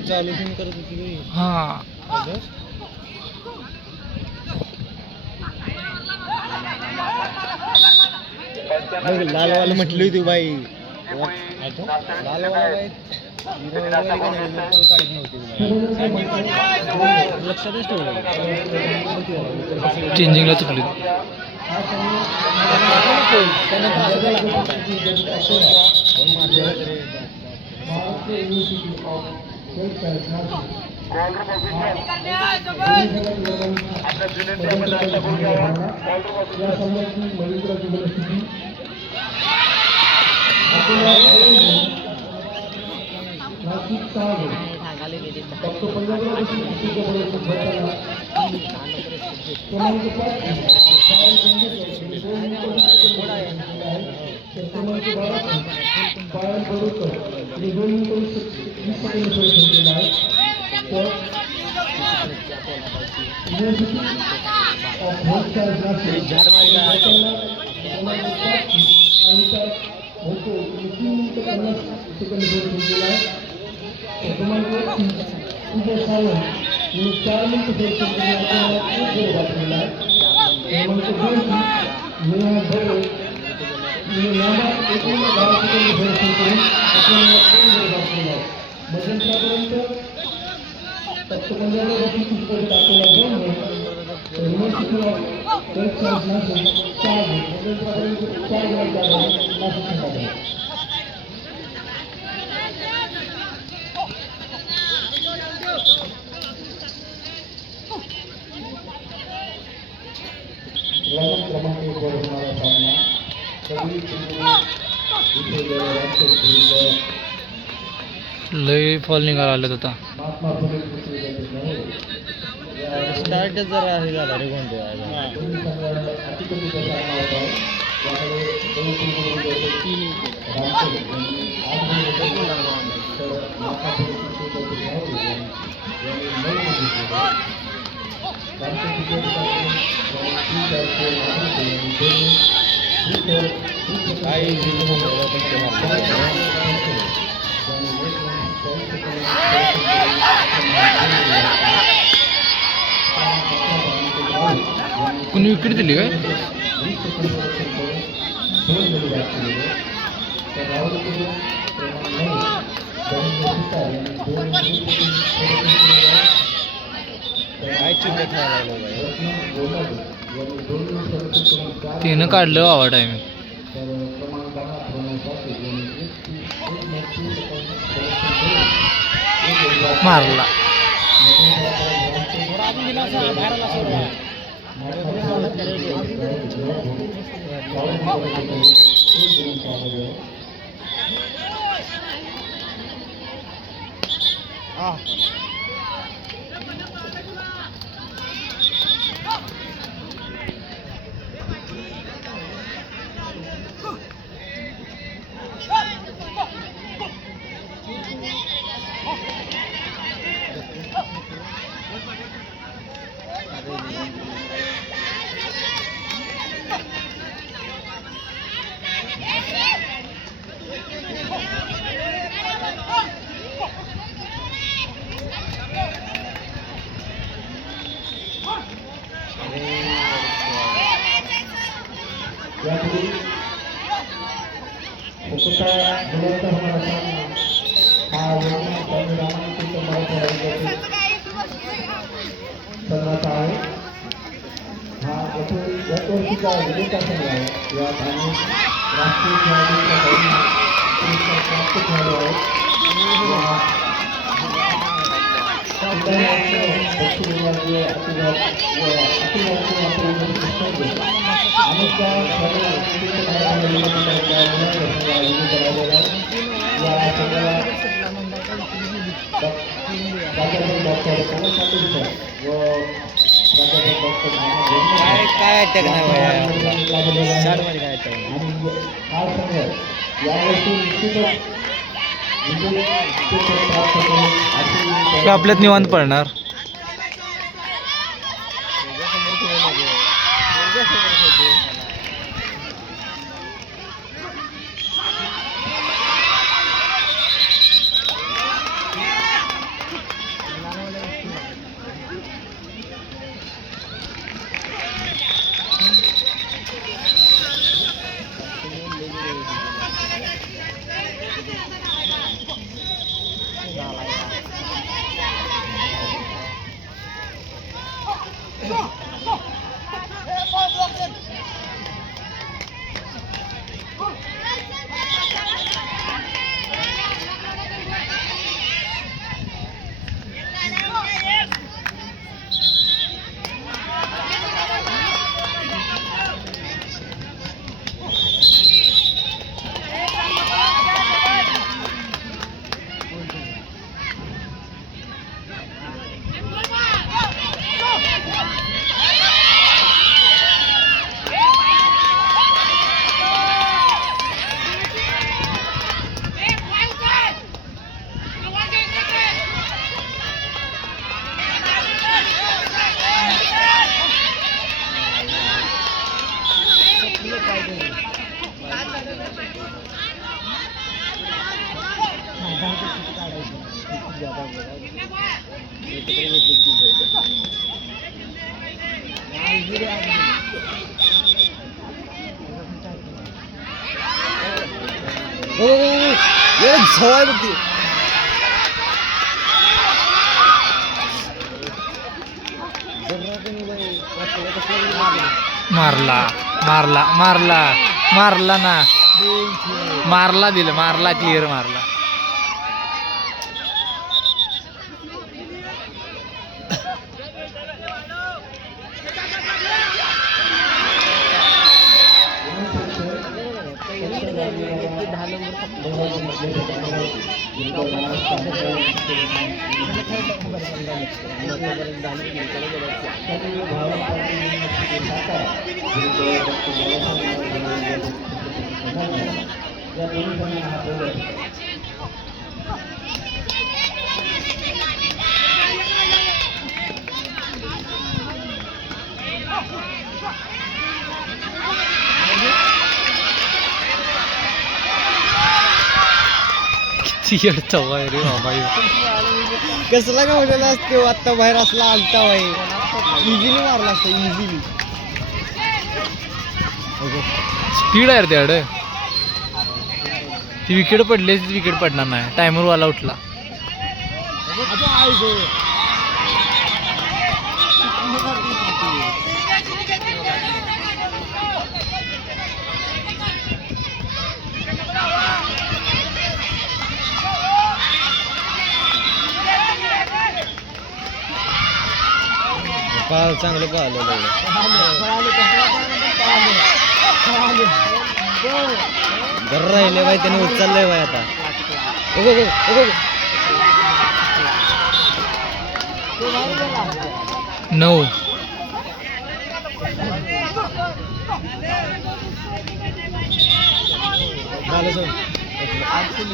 चालू पण करत होती हां लालवाला म्हटली होती बाई लालवाला बाई काढत नव्हती लक्षातच ठेवलं चेंजिंगला चुकली लय फॉल निघाला आलेत आता स्टार्ट जरा हे झाला रे गोंधळ कुणी विकेट दिली काय तिनं काढलं बाबा टायमिंग मारला काय अटॅक नाही मध्ये काय अटॅक आपल्यात निवांत पडणार. झवाय बघ ती. मारला मारला मारला मारला ना मारला दिलं मारला क्लिअर मारला किती अडचण आहे रे बाबा ह्यो. कसला का म्हणलेला असतो आत्ता बाहेर असला आलता बाई इझिली मारला असता इझिली. स्पीड आहे रे त्याकडे ती विकेट पडली विकेट पडणार नाही टायमर वाला उठला पाळ चांगलं पाहिलं बरं राहिले बाई त्याने उचललंय बाई आता. नऊ झालं सर.